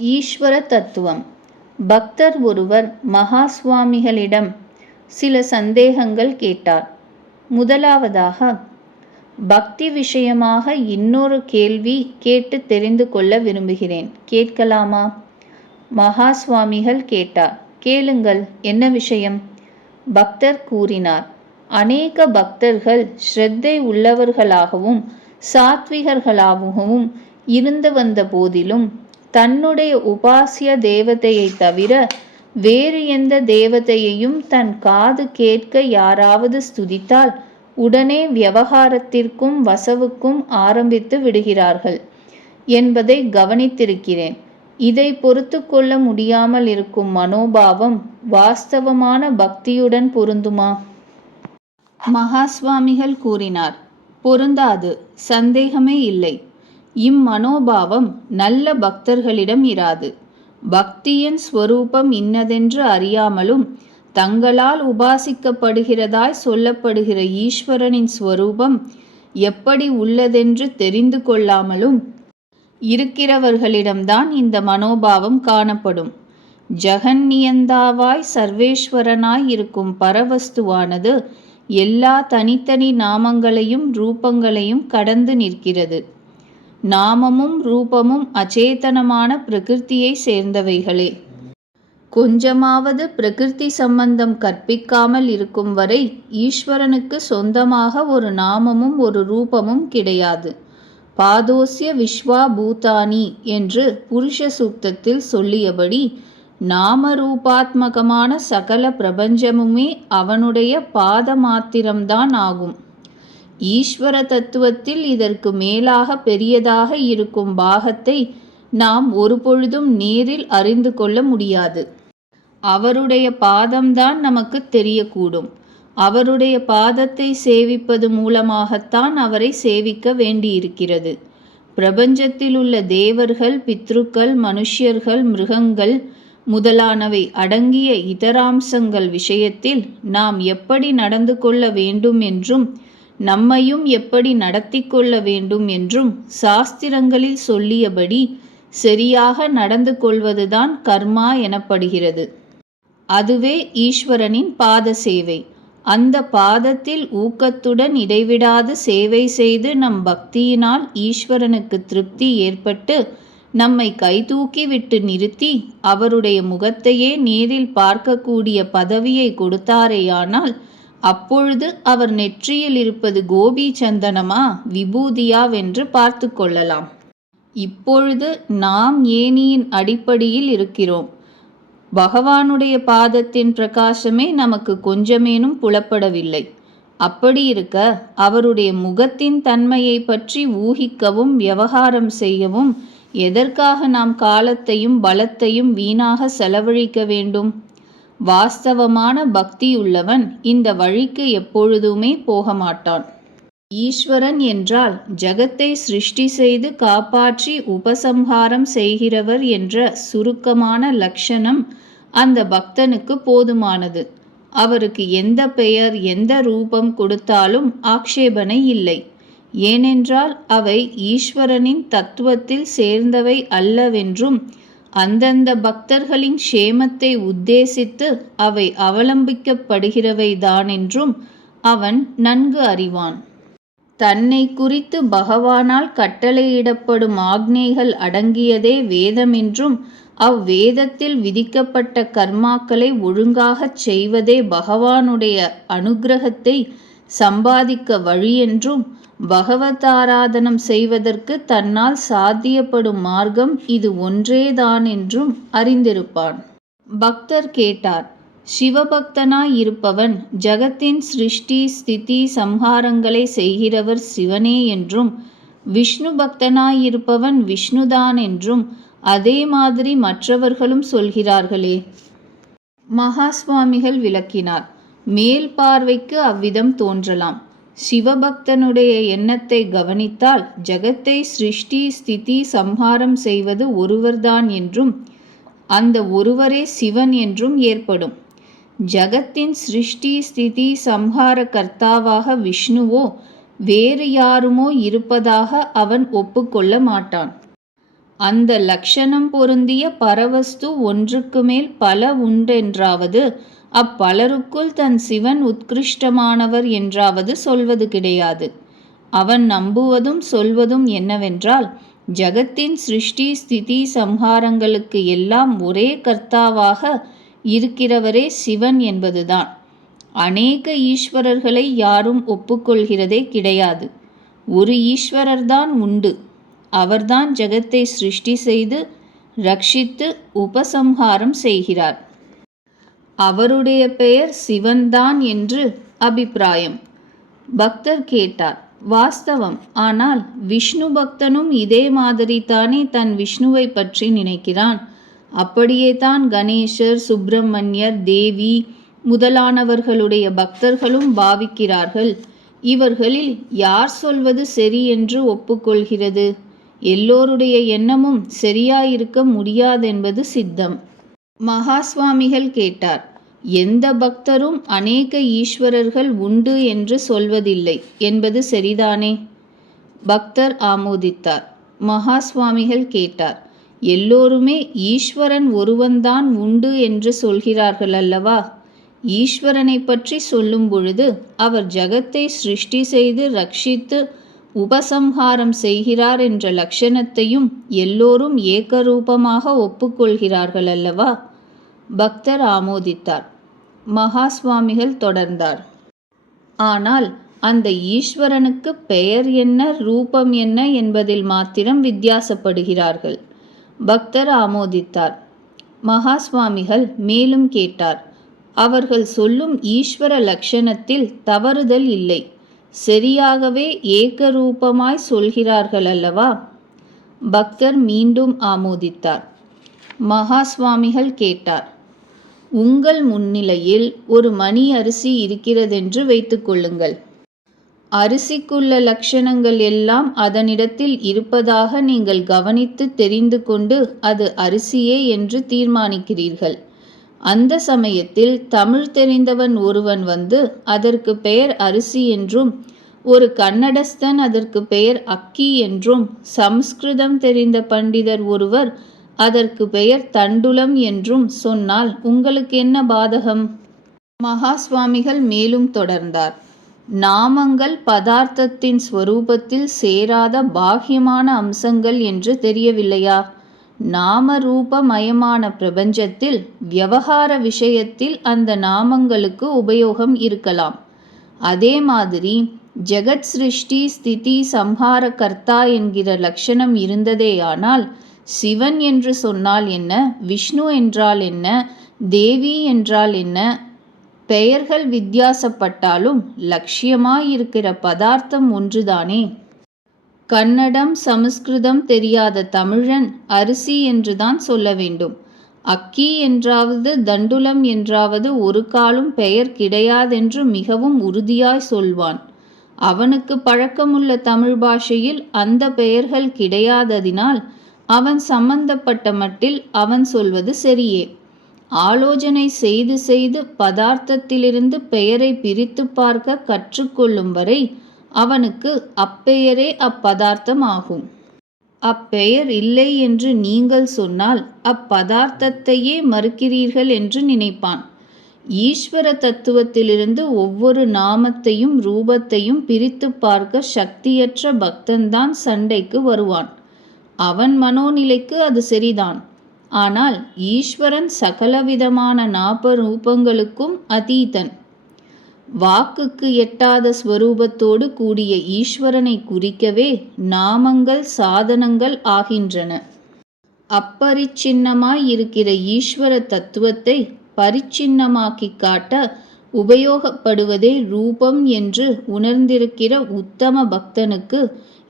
ஈஸ்வர தத்துவம். பக்தர் ஒருவர் மகா சுவாமிகளிடம் சில சந்தேகங்கள் கேட்டார். முதலாவதாக, பக்தி விஷயமாக இன்னொரு கேள்வி கேட்டு தெரிந்து கொள்ள விரும்புகிறேன், கேட்கலாமா? மகா சுவாமிகள் கேட்டார். கேளுங்கள், என்ன விஷயம்? பக்தர் கூறினார். அநேக பக்தர்கள் ஸ்ரத்தை உள்ளவர்களாகவும் சாத்விகர்களாகவும் இருந்து வந்த போதிலும் தன்னுடைய உபாசிய தேவதையை தவிர வேறு எந்த தேவதையையும் தன் காது கேட்க யாராவது ஸ்துதித்தால் உடனே விவகாரத்திற்கும் வசவுக்கும் ஆரம்பித்து விடுகிறார்கள் என்பதை கவனித்திருக்கிறேன். இதை பொறுத்து கொள்ள முடியாமல் இருக்கும் மனோபாவம் வாஸ்தவமான பக்தியுடன் பொருந்துமா? மகா சுவாமிகள் கூறினார், பொருந்தாது, சந்தேகமே இல்லை. இம்மனோபாவம் நல்ல பக்தர்களிடம் இராது. பக்தியின் ஸ்வரூபம் இன்னதென்று அறியாமலும் தங்களால் உபாசிக்கப்படுகிறதாய் சொல்லப்படுகிற ஈஸ்வரனின் ஸ்வரூபம் எப்படி உள்ளதென்று தெரிந்து கொள்ளாமலும் இருக்கிறவர்களிடம்தான் இந்த மனோபாவம் காணப்படும். ஜெகன்னியந்தாவாய் சர்வேஸ்வரனாய் இருக்கும் பரவஸ்துவானது எல்லா தனித்தனி நாமங்களையும் ரூபங்களையும் கடந்து நிற்கிறது. நாமமும் ரூபமும் அச்சேதனமான பிரகிருத்தியை சேர்ந்தவைகளே. கொஞ்சமாவது பிரகிருதி சம்பந்தம் கற்பிக்காமல் இருக்கும் வரை ஈஸ்வரனுக்கு சொந்தமாக ஒரு நாமமும் ஒரு ரூபமும் கிடையாது. பாதோஸ்ய விஸ்வா பூதானி என்று புருஷ சூக்தத்தில் சொல்லியபடி நாமரூபாத்மகமான சகல பிரபஞ்சமுமே அவனுடைய பாத மாத்திரம்தான் ஆகும். ஈஸ்வர தத்துவத்தில் இதற்கு மேலாக பெரியதாக இருக்கும் பாகத்தை நாம் ஒருபொழுதும் நேரில் அறிந்து கொள்ள முடியாது. அவருடைய பாதம்தான் நமக்கு தெரியக்கூடும். அவருடைய பாதத்தை சேவிப்பது மூலமாகத்தான் அவரை சேவிக்க வேண்டியிருக்கிறது. பிரபஞ்சத்தில் உள்ள தேவர்கள், பித்ருக்கள், மனுஷ்யர்கள், மிருகங்கள் முதலானவை அடங்கிய இதராம்சங்கள் விஷயத்தில் நாம் எப்படி நடந்து கொள்ள வேண்டும் என்றும் நம்மையும் எப்படி நடத்தி கொள்ள வேண்டும் என்றும் சாஸ்திரங்களில் சொல்லியபடி சரியாக நடந்து கொள்வதுதான் கர்மா எனப்படுகிறது. அதுவே ஈஸ்வரனின் பாத சேவை. அந்த பாதத்தில் ஊக்கத்துடன் இடைவிடாது சேவை செய்து நம் பக்தியினால் ஈஸ்வரனுக்கு திருப்தி ஏற்பட்டு நம்மை கைதூக்கி விட்டு நிறுத்தி அவருடைய முகத்தையே நேரில் பார்க்கக்கூடிய பதவியை கொடுத்தாரேயானால் அப்பொழுது அவர் நெற்றியில் இருப்பது கோபி சந்தனமா விபூதியாவென்று பார்த்து கொள்ளலாம். இப்பொழுது நாம் ஏணியின் அடிப்படையில் இருக்கிறோம். பகவானுடைய பாதத்தின் பிரகாசமே நமக்கு கொஞ்சமேனும் புலப்படவில்லை. அப்படி இருக்க அவருடைய முகத்தின் தன்மையை பற்றி ஊகிக்கவும் விவகாரம் செய்யவும் எதற்காக நாம் காலத்தையும் பலத்தையும் வீணாக செலவழிக்க வேண்டும்? வாஸ்தவமான பக்தியுள்ளவன் இந்த வழிக்கு எப்பொழுதுமே போக மாட்டான். ஈஸ்வரன் என்றால் ஜகத்தை சிருஷ்டி செய்து காப்பாற்றி உபசம்ஹாரம் செய்கிறவர் என்ற சுருக்கமான லட்சணம் அந்த பக்தனுக்கு போதுமானது. அவருக்கு எந்த பெயர் எந்த ரூபம் கொடுத்தாலும் ஆக்ஷேபனை இல்லை. ஏனென்றால் அவை ஈஸ்வரனின் தத்துவத்தில் சேர்ந்தவை அல்லவென்றும் அந்தந்த பக்தர்களின் க்ஷேமத்தை உத்தேசித்து அவை அவலம்பிக்கப்படுகிறவைதானென்றும் அவன் நன்கு அறிவான். தன்னை குறித்து பகவானால் கட்டளையிடப்படும் ஆக்ஞைகள் அடங்கியதே வேதமென்றும் அவ்வேதத்தில் விதிக்கப்பட்ட கர்மாக்களை ஒழுங்காகச் செய்வதே பகவானுடைய அனுக்கிரகத்தை சம்பாதிக்க வழியென்றும் பகவதாராதனம் செய்வதற்கு தன்னால் சாத்தியப்படும் மார்க்கம் இது ஒன்றேதானென்றும் அறிந்திருப்பான். பக்தர் கேட்டார், சிவபக்தனாயிருப்பவன் ஜகத்தின் சிருஷ்டி ஸ்திதி சம்ஹாரங்களை செய்கிறவர் சிவனே என்றும் விஷ்ணு பக்தனாயிருப்பவன் விஷ்ணுதான் என்றும் அதே மாதிரி மற்றவர்களும் சொல்கிறார்களே. மகா சுவாமிகள் விளக்கினார். மேல் பார்வைக்கு அவ்விதம் தோன்றலாம். சிவபக்தனுடைய எண்ணத்தை கவனித்தால் ஜகத்தை சிருஷ்டி ஸ்திதி சம்ஹாரம் செய்வது ஒருவர்தான் என்றும் அந்த ஒருவரே சிவன் என்றும் ஏற்படும். ஜகத்தின் சிருஷ்டி ஸ்திதி சம்ஹார கர்த்தாவாக விஷ்ணுவோ வேறு யாருமோ இருப்பதாக அவன் ஒப்புக்கொள்ள மாட்டான். அந்த லக்ஷணம் பொருந்திய பரவஸ்து ஒன்றுக்கு மேல் பல உண்டென்றாவது அப்பலருக்குள் தன் சிவன் உத்கிருஷ்டமானவர் என்றாவது சொல்வது கிடையாது. அவன் நம்புவதும் சொல்வதும் என்னவென்றால், ஜகத்தின் சிருஷ்டி ஸ்திதி சம்ஹாரங்களுக்கு எல்லாம் ஒரே கர்த்தாவாக இருக்கிறவரே சிவன் என்பதுதான். அநேக ஈஸ்வரர்களை யாரும் ஒப்புக்கொள்கிறதே கிடையாது. ஒரு ஈஸ்வரர்தான் உண்டு. அவர்தான் ஜகத்தை சிருஷ்டி செய்து ரட்சித்து உபசம்ஹாரம் செய்கிறார். அவருடைய பெயர் சிவன்தான் என்று அபிப்பிராயம். பக்தர் கேட்டார், வாஸ்தவம். ஆனால் விஷ்ணு பக்தனும் இதே மாதிரி தானே தன் விஷ்ணுவை பற்றி நினைக்கிறான். அப்படியே தான் கணேசர், சுப்பிரமணியர், தேவி முதலானவர்களுடைய பக்தர்களும் பாவிக்கிறார்கள். இவர்களில் யார் சொல்வது சரி என்று ஒப்புக்கொள்கிறது? எல்லோருடைய எண்ணமும் சரியாயிருக்க முடியாதென்பது சித்தம். மகாஸ்வாமிகள் கேட்டார், எந்த பக்தரும் அநேக ஈஸ்வரர்கள் உண்டு என்று சொல்வதில்லை என்பது சரிதானே? பக்தர் ஆமோதித்தார். மகாஸ்வாமிகள் கேட்டார், எல்லோருமே ஈஸ்வரன் ஒருவன்தான் உண்டு என்று சொல்கிறார்கள் அல்லவா? ஈஸ்வரனை பற்றி சொல்லும் பொழுது அவர் ஜகத்தை சிருஷ்டி செய்து ரட்சித்து உபசம்ஹாரம் செய்கிறார் என்ற லட்சணத்தையும் எல்லோரும் ஏகரூபமாக ஒப்புக்கொள்கிறார்கள் அல்லவா? பக்தர் ஆமோதித்தார். மகாஸ்வாமிகள் தொடர்ந்தார், ஆனால் அந்த ஈஸ்வரனுக்கு பெயர் என்ன, ரூபம் என்ன என்பதில் மாத்திரம் வித்தியாசப்படுகிறார்கள். பக்தர் ஆமோதித்தார். மகாஸ்வாமிகள் மேலும் கேட்டார், அவர்கள் சொல்லும் ஈஸ்வர லட்சணத்தில் தவறுதல் இல்லை. சரியாகவே ஏகரூபமாய் சொல்கிறார்கள் அல்லவா? பக்தர் மீண்டும் ஆமோதித்தார். மகாஸ்வாமிகள் கேட்டார், உங்கள் முன்னிலையில் ஒரு மணி அரிசி இருக்கிறதென்று வைத்துக்கொள்ளுங்கள். அரிசிக்குள்ள லட்சணங்கள் எல்லாம் அதனிடத்தில் இருப்பதாக நீங்கள் கவனித்து தெரிந்து கொண்டு அது அரிசியே என்று தீர்மானிக்கிறீர்கள். அந்த சமயத்தில் தமிழ் தெரிந்தவன் ஒருவன் வந்து அதற்கு பெயர் அரிசி என்றும், ஒரு கன்னடஸ்தன் அதற்கு பெயர் அக்கி என்றும், சம்ஸ்கிருதம் தெரிந்த பண்டிதர் ஒருவர் அதற்கு பெயர் தண்டுலம் என்றும் சொன்னால் உங்களுக்கு என்ன பாதகம்? மகாஸ்வாமிகள் மேலும் தொடர்ந்தார், நாமங்கள் பதார்த்தத்தின் ஸ்வரூபத்தில் சேராத பாஹ்யமான அம்சங்கள் என்று தெரியவில்லையா? நாம ரூபமயமான பிரபஞ்சத்தில் விவகார விஷயத்தில் அந்த நாமங்களுக்கு உபயோகம் இருக்கலாம். அதே மாதிரி ஜெகத் சிருஷ்டி ஸ்திதி சம்ஹார கர்த்தா என்கிற லட்சணம் இருந்ததேயானால் சிவன் என்று சொன்னால் என்ன, விஷ்ணு என்றால் என்ன, தேவி என்றால் என்ன, பெயர்கள் வித்தியாசப்பட்டாலும் லட்சியமாயிருக்கிற பதார்த்தம் ஒன்றுதானே. கன்னடம் சமஸ்கிருதம் தெரியாத தமிழன் அரிசி என்றுதான் சொல்ல வேண்டும். அக்கி என்றாவது தண்டுலம் என்றாவது ஒரு காலும் பெயர் கிடையாதென்று மிகவும் உறுதியாய் சொல்வான். அவனுக்கு பழக்கமுள்ள தமிழ் பாஷையில் அந்த பெயர்கள் கிடையாததினால் அவன் சம்பந்தப்பட்ட மட்டில் அவன் சொல்வது சரியே. ஆலோசனை செய்து செய்து பதார்த்தத்திலிருந்து பெயரை பிரித்து பார்க்க கற்றுக்கொள்ளும் வரை அவனுக்கு அப்பெயரே அப்பதார்த்தம் ஆகும். அப்பெயர் இல்லை என்று நீங்கள் சொன்னால் அப்பதார்த்தத்தையே மறுக்கிறீர்கள் என்று நினைப்பான். ஈஸ்வர தத்துவத்திலிருந்து ஒவ்வொரு நாமத்தையும் ரூபத்தையும் பிரித்து பார்க்க சக்தியற்ற பக்தன்தான் சண்டைக்கு வருவான். அவன் மனோநிலைக்கு அது சரிதான். ஆனால் ஈஸ்வரன் சகலவிதமான நாப ரூபங்களுக்கும் அதீதன். வாக்குக்கு எட்டாத ஸ்வரூபத்தோடு கூடிய ஈஸ்வரனை குறிக்கவே நாமங்கள் சாதனங்கள் ஆகின்றன. அப்பரிச்சின்னமாய் இருக்கிற ஈஸ்வர தத்துவத்தை பரிச்சின்னமாக்கி காட்ட உபயோகப்படுவதே ரூபம் என்று உணர்ந்திருக்கிற உத்தம பக்தனுக்கு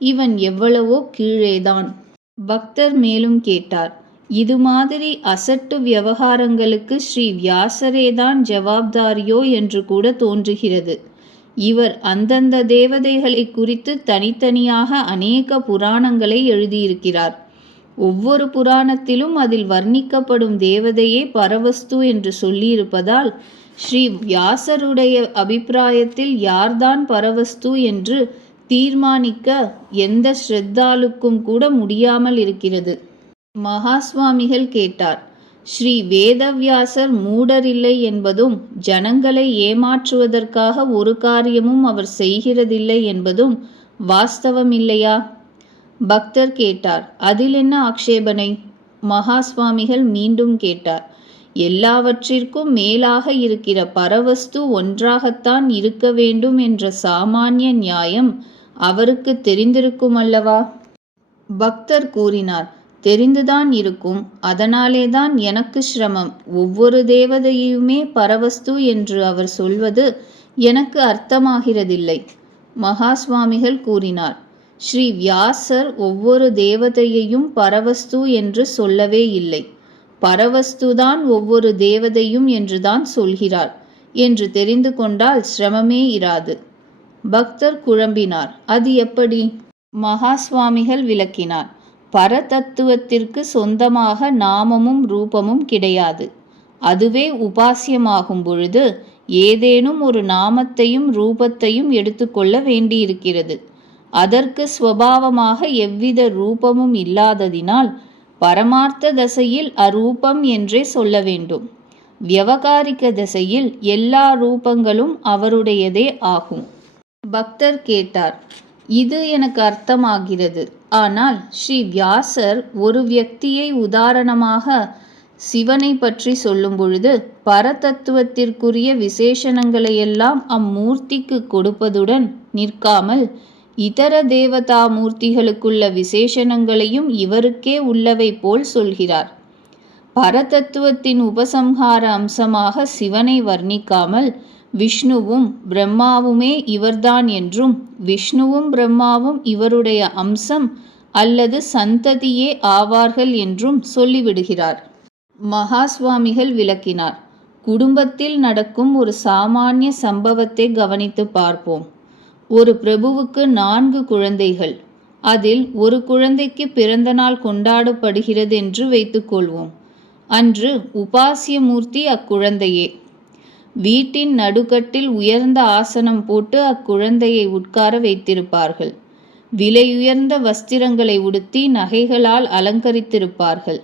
இவன் எவ்வளவோ கீழேதான். பக்தர் மேலும் கேட்டார், இது மாதிரி அசட்டு விவகாரங்களுக்கு ஸ்ரீ வியாசரேதான் ஜவாப்தாரியோ என்று கூட தோன்றுகிறது. இவர் அந்தந்த தேவதைகளை குறித்து தனித்தனியாக அநேக புராணங்களை எழுதியிருக்கிறார். ஒவ்வொரு புராணத்திலும் அதில் வர்ணிக்கப்படும் தேவதையே பரவஸ்து என்று சொல்லியிருப்பதால் ஸ்ரீ வியாசருடைய அபிப்பிராயத்தில் யார்தான் பரவஸ்து என்று தீர்மானிக்க எந்த ஸ்ரத்தாலுக்கும் கூட முடியாமல் இருக்கிறது. மகா சுவாமிகள் கேட்டார். ஸ்ரீ வேதவியாசர் மூடரில்லை என்பதும் ஜனங்களை ஏமாற்றுவதற்காக ஒரு காரியமும் அவர் செய்கிறதில்லை என்பதும் வாஸ்தவம் இல்லையா? பக்தர் கேட்டார். அதில் என்ன ஆக்ஷேபனை? மகா சுவாமிகள் மீண்டும் கேட்டார். எல்லாவற்றிற்கும் மேலாக இருக்கிற பரவஸ்து ஒன்றாகத்தான் இருக்க வேண்டும் என்ற சாமானிய நியாயம் அவருக்கு தெரிந்திருக்கும் அல்லவா? பக்தர் கூறினார். தெரிந்துதான் இருக்கும். அதனாலேதான் எனக்கு சிரமம். ஒவ்வொரு தேவதையுமே பரவஸ்து என்று அவர் சொல்வது எனக்கு அர்த்தமாகிறதில்லை. மகா சுவாமிகள் கூறினார். ஸ்ரீ வியாசர் ஒவ்வொரு தேவதையையும் பரவஸ்து என்று சொல்லவே இல்லை. பரவஸ்துதான் ஒவ்வொரு தேவதையும் என்றுதான் சொல்கிறார் என்று தெரிந்து கொண்டால் சிரமமே இராது. பக்தர் குழம்பினார். அது எப்படி? மகா சுவாமிகள் விளக்கினார். பரதத்துவத்திற்கு சொந்தமாக நாமமும் ரூபமும் கிடையாது. அதுவே உபாசியமாகும் பொழுது ஏதேனும் ஒரு நாமத்தையும் ரூபத்தையும் எடுத்துக்கொள்ள வேண்டியிருக்கிறது. அதற்கு ஸ்வபாவமாக எவ்வித ரூபமும் இல்லாததினால் பரமார்த்த தசையில் அரூபம் என்றே சொல்ல வேண்டும். வியவகாரிக தசையில் எல்லா ரூபங்களும் அவருடையதே ஆகும். பக்தர் கேட்டார். இது எனக்கு அர்த்தமாகிறது. ஆனால் ஸ்ரீ வியாசர் ஒரு வியக்தியை உதாரணமாக சிவனை பற்றி சொல்லும் பொழுது பரதத்துவத்திற்குரிய விசேஷணங்களையெல்லாம் அம்மூர்த்திக்கு கொடுப்பதுடன் நிற்காமல் இதர தேவதா மூர்த்திகளுக்குள்ள விசேஷணங்களையும் இவருக்கே உள்ளவை போல் சொல்கிறார். பரதத்துவத்தின் உபசம்ஹார அம்சமாக சிவனை வர்ணிக்காமல் விஷ்ணுவும் பிரம்மாவுமே இவர்தான் என்றும் விஷ்ணுவும் பிரம்மாவும் இவருடைய அம்சம் அல்லது சந்ததியே ஆவார்கள் என்றும் சொல்லிவிடுகிறார். மகா சுவாமிகள் விளக்கினார். குடும்பத்தில் நடக்கும் ஒரு சாமானிய சம்பவத்தை கவனித்து பார்ப்போம். ஒரு பிரபுவுக்கு 4 குழந்தைகள். அதில் ஒரு குழந்தைக்கு பிறந்த நாள் கொண்டாடப்படுகிறது என்று வைத்துக்கொள்வோம். அன்று உபாசியமூர்த்தி அக்குழந்தையே. வீட்டின் நடுக்கட்டில் உயர்ந்த ஆசனம் போட்டு அக்குழந்தையை உட்கார வைத்திருப்பார்கள். விலையுயர்ந்த வஸ்திரங்களை உடுத்தி நகைகளால் அலங்கரித்திருப்பார்கள்.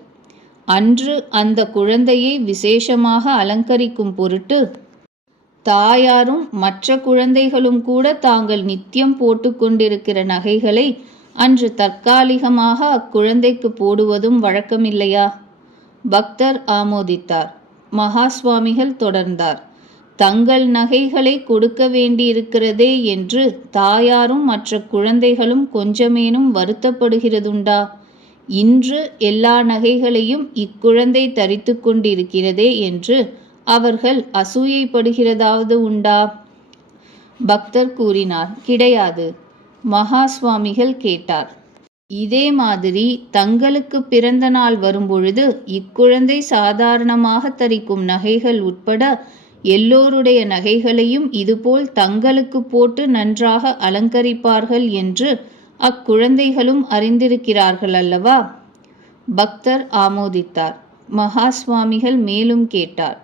அன்று அந்த குழந்தையை விசேஷமாக அலங்கரிக்கும் பொருட்டு தாயாரும் மற்ற குழந்தைகளும் கூட தாங்கள் நித்தியம் போட்டுக்கொண்டிருக்கிற நகைகளை அன்று தற்காலிகமாக அக்குழந்தைக்கு போடுவதும் வழக்கமில்லையா? பக்தர் ஆமோதித்தார். மகா சுவாமிகள் தொடர்ந்தார். தங்கள் நகைகளை கொடுக்க வேண்டியிருக்கிறதே என்று தாயாரும் மற்ற குழந்தைகளும் கொஞ்சமேனும் வருத்தப்படுகிறதுண்டா? இன்று எல்லா நகைகளையும் இக்குழந்தை தரித்து கொண்டிருக்கிறதே என்று அவர்கள் அசூயைப்படுகிறதாவது உண்டா? பக்தர் கூறினார். கிடையாது. மகா சுவாமிகள் கேட்டார். இதே மாதிரி தங்களுக்கு பிறந்த நாள் வரும்பொழுது இக்குழந்தை சாதாரணமாக தரிக்கும் நகைகள் உட்பட எல்லோருடைய நகைகளையும் இதுபோல் தங்களுக்கு போட்டு நன்றாக அலங்கரிப்பார்கள் என்று அக்குழந்தைகளும் அறிந்திருக்கிறார்கள் அல்லவா? பக்தர் ஆமோதித்தார். மகா சுவாமிகள் மேலும் கேட்டார்.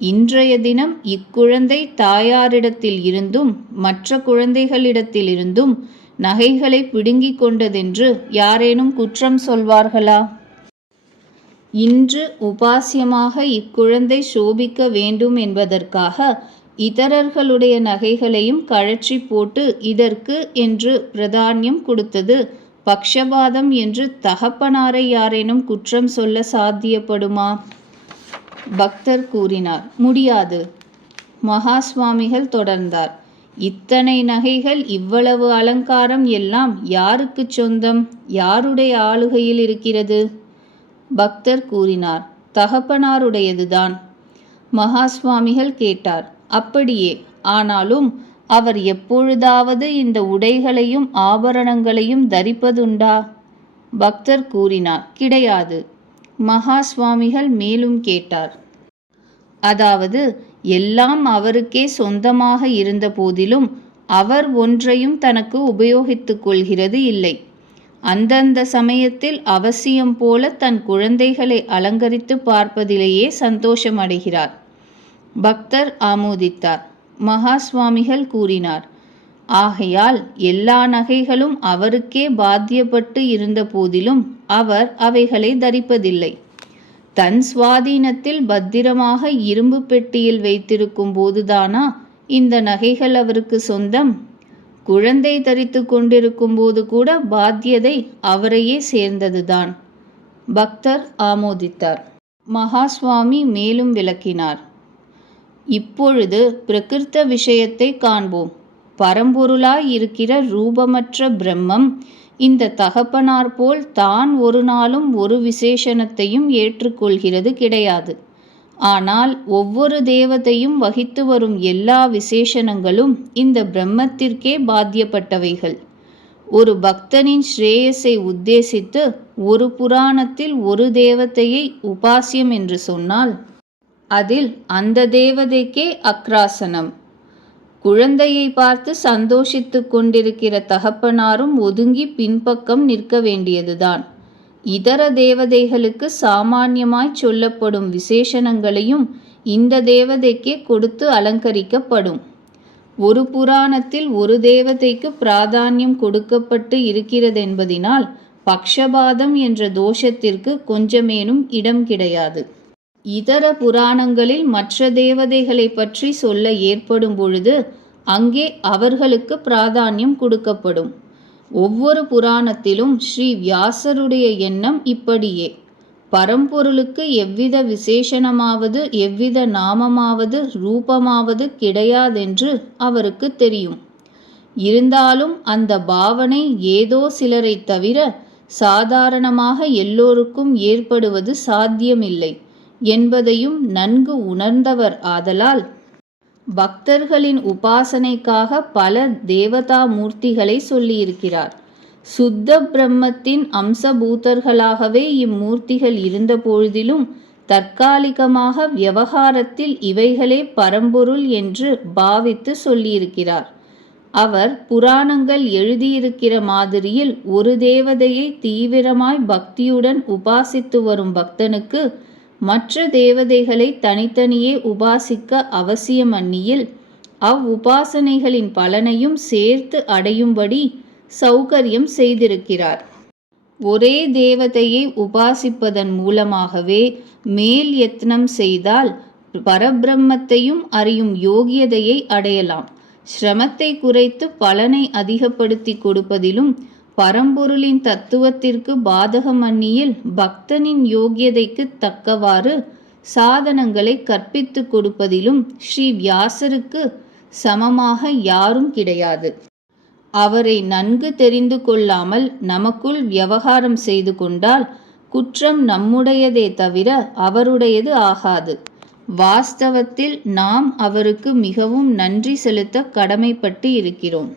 இன்றைய தினம் இக்குழந்தை தாயாரிடத்தில் இருந்தும் மற்ற குழந்தைகளிடத்தில் இருந்தும் நகைகளை பிடுங்கிக் கொண்டதென்று யாரேனும் குற்றம் சொல்வார்களா? இன்று உபாசியமாக இக்குழந்தை சோபிக்க வேண்டும் என்பதற்காக இதரர்களுடைய நகைகளையும் கழற்றி போட்டு இதற்கு என்று பிராதான்யம் கொடுத்தது பக்ஷபாதம் என்று தகப்பனாரை யாரேனும் குற்றம் சொல்ல சாத்தியப்படுமா? பக்தர் கூறினார். முடியாது. மகா சுவாமிகள் தொடர்ந்தார். இத்தனை நகைகள் இவ்வளவு அலங்காரம் எல்லாம் யாருக்கு சொந்தம்? யாருடைய ஆளுகையில் இருக்கிறது? பக்தர் கூறினார். தகப்பனாருடையதுதான். மகா சுவாமிகள் கேட்டார். அப்படியே. ஆனாலும் அவர் எப்பொழுதாவது இந்த உடைகளையும் ஆபரணங்களையும் தரிப்பதுண்டா? பக்தர் கூறினார். கிடையாது. மகா சுவாமிகள் மேலும் கேட்டார். அதாவது எல்லாம் அவருக்கே சொந்தமாக இருந்த போதிலும் அவர் ஒன்றையும் தனக்கு உபயோகித்துக் கொள்கிறது இல்லை. அந்தந்த சமயத்தில் அவசியம் போல தன் குழந்தைகளை அலங்கரித்து பார்ப்பதிலேயே சந்தோஷம் அடைகிறார். பக்தர் ஆமோதித்தார். மகா சுவாமிகள் கூறினார். ஆகையால் எல்லா நகைகளும் அவருக்கே பாத்தியப்பட்டு இருந்த போதிலும் அவர் அவைகளை தரிப்பதில்லை. தன் சுவாதீனத்தில் பத்திரமாக இரும்பு பெட்டியில் வைத்திருக்கும் போதுதானா இந்த நகைகள் அவருக்கு சொந்தம்? குழந்தை தரித்து கொண்டிருக்கும் போது கூட பாத்தியதை அவரையே சேர்ந்ததுதான். பக்தர் ஆமோதித்தார். மகாஸ்வாமி மேலும் விளக்கினார். இப்பொழுது பிரகிருத்த விஷயத்தை காண்போம். பரம்பொருளாய் இருக்கிற ரூபமற்ற பிரம்மம் இந்த தகப்பனார் போல் தான் ஒரு நாளும் ஒரு விசேஷணத்தையும் ஏற்றுக்கொள்கிறது கிடையாது. ஆனால் ஒவ்வொரு தேவதையும் வகித்து வரும் எல்லா விசேஷணங்களும் இந்த பிரம்மத்திற்கே பாத்தியப்பட்டவைகள். ஒரு பக்தனின் ஸ்ரேயஸை உத்தேசித்து ஒரு புராணத்தில் ஒரு தேவதையை உபாசியம் என்று சொன்னால் அதில் அந்த தேவதைக்கே அக்ராசனம். குழந்தையை பார்த்து சந்தோஷித்து கொண்டிருக்கிற தகப்பனாரும் ஒதுங்கி பின்பக்கம் நிற்க வேண்டியதுதான். இதர தேவதைகளுக்கு சாமான்யமாய் சொல்லப்படும் விசேஷணங்களையும் இந்த தேவதைக்கே கொடுத்து அலங்கரிக்கப்படும். ஒரு புராணத்தில் ஒரு தேவதைக்கு பிராதானியம் கொடுக்கப்பட்டு இருக்கிறதென்பதினால் பக்ஷபாதம் என்ற தோஷத்திற்கு கொஞ்சமேனும் இடம் கிடையாது. இதர புராணங்களில் மற்ற தேவதைகளை பற்றி சொல்ல ஏற்படும் பொழுது அங்கே அவர்களுக்கு பிராதானியம் கொடுக்கப்படும். ஒவ்வொரு புராணத்திலும் ஸ்ரீ வியாசருடைய எண்ணம் இப்படியே. பரம்பொருளுக்கு எவ்வித விசேஷணமாவது எவ்வித நாமமாவது ரூபமாவது கிடையாதென்று அவருக்கு தெரியும். இருந்தாலும் அந்த பாவனை ஏதோ சிலரை தவிர சாதாரணமாக எல்லோருக்கும் ஏற்படுவது சாத்தியமில்லை என்பதையும் நன்கு உணர்ந்தவர் ஆதலால் பக்தர்களின் உபாசனைக்காக பல தேவதா மூர்த்திகளை சொல்லியிருக்கிறார். சுத்த பிரம்மத்தின் அம்சபூதர்களாகவே இம்மூர்த்திகள் இருந்த பொழுதிலும் தற்காலிகமாக விவகாரத்தில் இவைகளே பரம்பொருள் என்று பாவித்து சொல்லியிருக்கிறார். அவர் புராணங்கள் எழுதியிருக்கிற மாதிரியில் ஒரு தேவதையை தீவிரமாய் பக்தியுடன் உபாசித்து வரும் பக்தனுக்கு மற்ற தேவதைகளை தனித்தனியே உபாசிக்க அவசியமன்னியில் அவ்வுபாசனைகளின் பலனையும் சேர்த்து அடையும்படி சௌகரியம் செய்திருக்கிறார். ஒரே தேவதையை உபாசிப்பதன் மூலமாகவே மேல் யத்னம் செய்தால் பரபிரம்மத்தையும் அறியும் யோகியதையை அடையலாம். சிரமத்தை குறைத்து பலனை அதிகப்படுத்தி கொடுப்பதிலும் பரம்பொருளின் தத்துவத்திற்கு பாதகமன்னியில் பக்தனின் யோகியதைக்கு தக்கவாறு சாதனங்களை கற்பித்து கொடுப்பதிலும் ஸ்ரீ வியாசருக்கு சமமாக யாரும் கிடையாது. அவரை நன்கு தெரிந்து கொள்ளாமல் நமக்குள் விவகாரம் செய்து கொண்டால் குற்றம் நம்முடையதே தவிர அவருடையது ஆகாது. வாஸ்தவத்தில் நாம் அவருக்கு மிகவும் நன்றி செலுத்த கடமைப்பட்டு இருக்கிறோம்.